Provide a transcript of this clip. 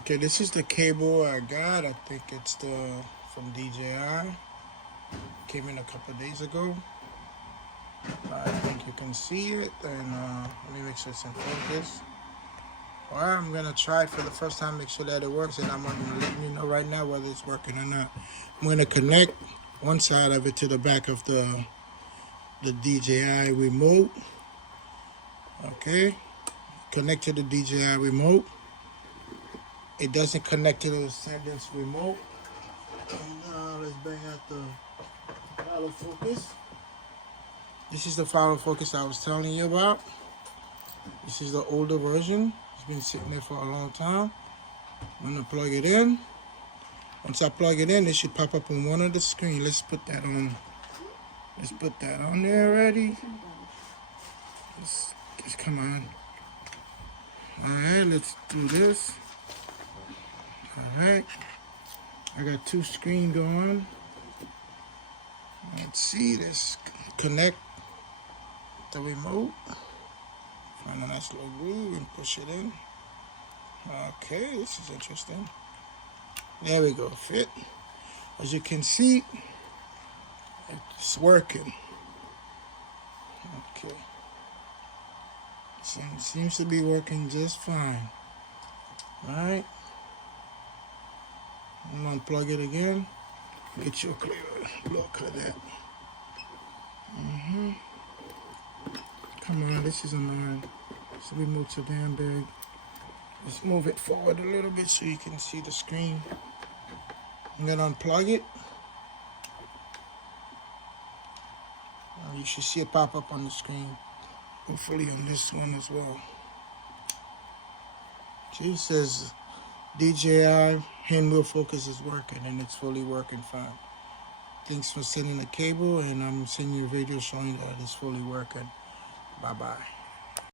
Okay, this is the cable I got. I think it's from DJI. Came in a couple of days ago. I think you can see it, and let me make sure it's in focus. Alright, I'm gonna try it for the first time, make sure that it works, and I'm gonna let you know right now whether it's working or not. I'm gonna connect one side of it to the back of the DJI remote. Okay, connect to the DJI remote. It doesn't connect to the Sendence remote. And let's bring out the follow focus. This is the follow focus I was telling you about. This is the older version. It's been sitting there for a long time. I'm gonna plug it in. Once I plug it in, it should pop up on one of the screens. Let's put that on. Let's put that on there already. Just come on. Alright, let's do this. Alright. I got two screens going. Let's see this. Connect the remote. Find a nice little groove and push it in. Okay, this is interesting. There we go, fit. As you can see, it's working. Okay. Seems to be working just fine. Alright. I'm gonna unplug it again. Get you a clear look at that. Come on, this is annoying. This remote's so damn big. Let's move it forward a little bit so you can see the screen. I'm gonna unplug it. You should see it pop up on the screen. Hopefully on this one as well. It says DJI handwheel focus is working, and it's fully working fine. Thanks for sending the cable, and I'm sending you a video showing that it's fully working. Bye-bye.